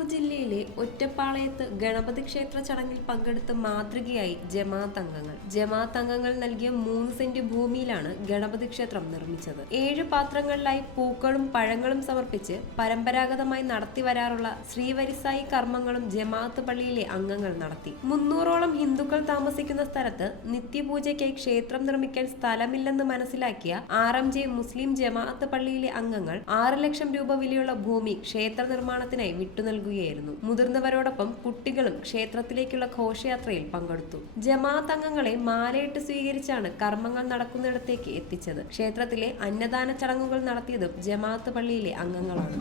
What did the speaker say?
കണ്ണൂർ ജില്ലയിലെ ഒറ്റപ്പാളയത്ത് ഗണപതി ക്ഷേത്ര ചടങ്ങിൽ പങ്കെടുത്ത് മാതൃകയായി ജമാഅത്ത് അംഗങ്ങൾ. ജമാഅത്ത് അംഗങ്ങൾ നൽകിയ 3 സെന്റ് ഭൂമിയിലാണ് ഗണപതി ക്ഷേത്രം നിർമ്മിച്ചത്. 7 പാത്രങ്ങളിലായി പൂക്കളും പഴങ്ങളും സമർപ്പിച്ച് പരമ്പരാഗതമായി നടത്തി വരാറുള്ള ശ്രീവരിസായി കർമ്മങ്ങളും ജമാഅത്ത് പള്ളിയിലെ അംഗങ്ങൾ നടത്തി. 300ഓളം ഹിന്ദുക്കൾ താമസിക്കുന്ന സ്ഥലത്ത് നിത്യപൂജയ്ക്കായി ക്ഷേത്രം നിർമ്മിക്കാൻ സ്ഥലമില്ലെന്ന് മനസ്സിലാക്കിയ RMJ മുസ്ലിം ജമാഅത്ത് പള്ളിയിലെ അംഗങ്ങൾ 6 ലക്ഷം രൂപ വിലയുള്ള ഭൂമി ക്ഷേത്ര നിർമ്മാണത്തിനായി വിട്ടുനൽകുകയായിരുന്നു. മുതിർന്നവരോടൊപ്പം കുട്ടികളും ക്ഷേത്രത്തിലേക്കുള്ള ഘോഷയാത്രയിൽ പങ്കെടുത്തു. ജമാഅത്ത് അംഗങ്ങളെ മാലയിട്ട് സ്വീകരിച്ചാണ് കർമ്മങ്ങൾ നടക്കുന്നിടത്തേക്ക് എത്തിച്ചത്. ക്ഷേത്രത്തിലെ അന്നദാന ചടങ്ങുകൾ നടത്തിയതും ജമാഅത്ത് പള്ളിയിലെ അംഗങ്ങളാണ്.